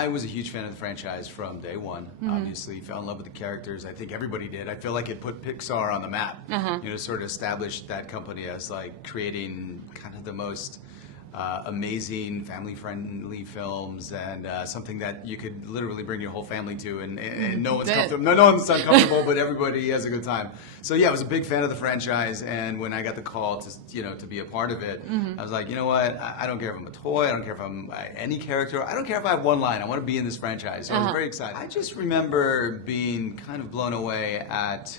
I was a huge fan of the franchise from day one. Obviously, fell in love with the characters. I think everybody did. I feel like it put Pixar on the map. Sort of established that company as like creating kind of the most amazing family-friendly films, and something that you could literally bring your whole family to, and no one's comfortable. No one's uncomfortable, but everybody has a good time. So yeah, I was a big fan of the franchise, and when I got the call to be a part of it, I was like, you know what? I don't care if I'm a toy. I don't care if I'm any character. I don't care if I have one line. I want to be in this franchise. So I was very excited. I just remember being kind of blown away at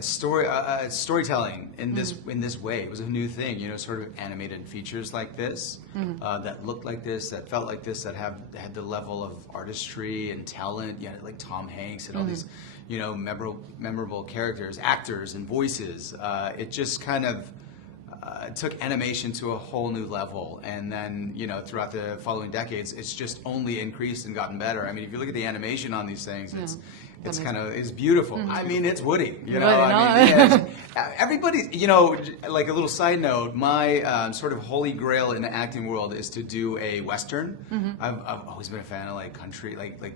storytelling in this way. It was a new thing, sort of animated features like this, that looked like this, that felt like this, that had the level of artistry and talent. Like Tom Hanks and all these, memorable characters, actors, and voices. It just kind of took animation to a whole new level, and then throughout the following decades, it's just only increased and gotten better. I mean, if you look at the animation on these things, it's beautiful. I mean, it's Woody. Everybody. Like a little side note, my sort of holy grail in the acting world is to do a Western. I've always been a fan of like country, like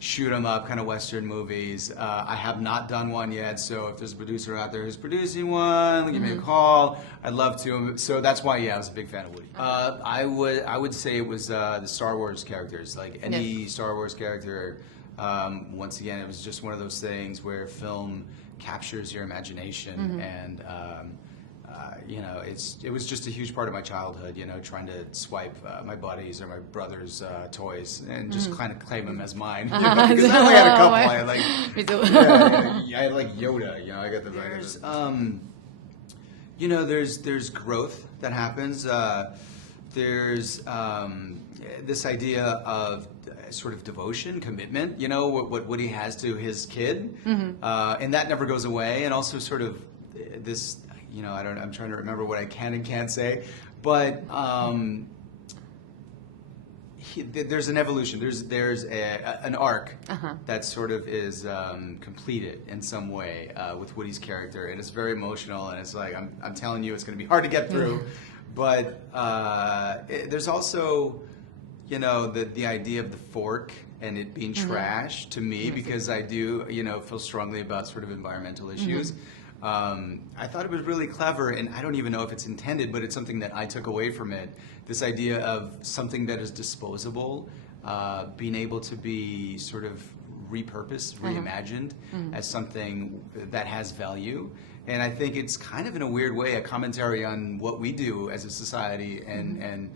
shoot 'em up kind of Western movies. I have not done one yet, so if there's a producer out there who's producing one, give me a call. I'd love to. So that's why, I was a big fan of Woody. I would say it was the Star Wars characters, like any Star Wars character. Once again, it was just one of those things where film captures your imagination, and it was just a huge part of my childhood. Trying to swipe my buddies or my brother's toys and just kind of claim them as mine. Because I only had a couple. I had like Me too. I had like Yoda. I got the. There's growth that happens. There's this idea of sort of devotion, commitment, what Woody has to his kid, and that never goes away. And also sort of this, I'm trying to remember what I can and can't say, but there's an evolution. There's an arc that sort of is completed in some way with Woody's character, and it's very emotional. And it's like I'm telling you, it's going to be hard to get through, but there's also the idea of the fork and it being trash to me, because I do feel strongly about sort of environmental issues. I thought it was really clever, and I don't even know if it's intended, but it's something that I took away from it. This idea of something that is disposable being able to be sort of repurposed, reimagined as something that has value. And I think it's kind of, in a weird way, a commentary on what we do as a society, and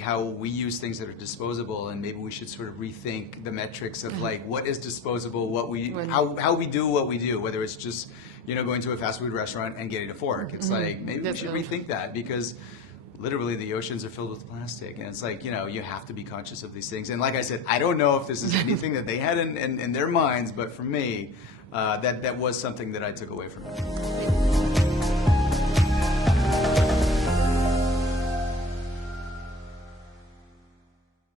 how we use things that are disposable, and maybe we should sort of rethink the metrics of like what is disposable, how we do what we do, whether it's just going to a fast food restaurant and getting a fork. It's like maybe we should rethink that, because literally the oceans are filled with plastic, and it's like you have to be conscious of these things. And like I said, I don't know if this is anything that they had in their minds, but for me, that was something that I took away from it.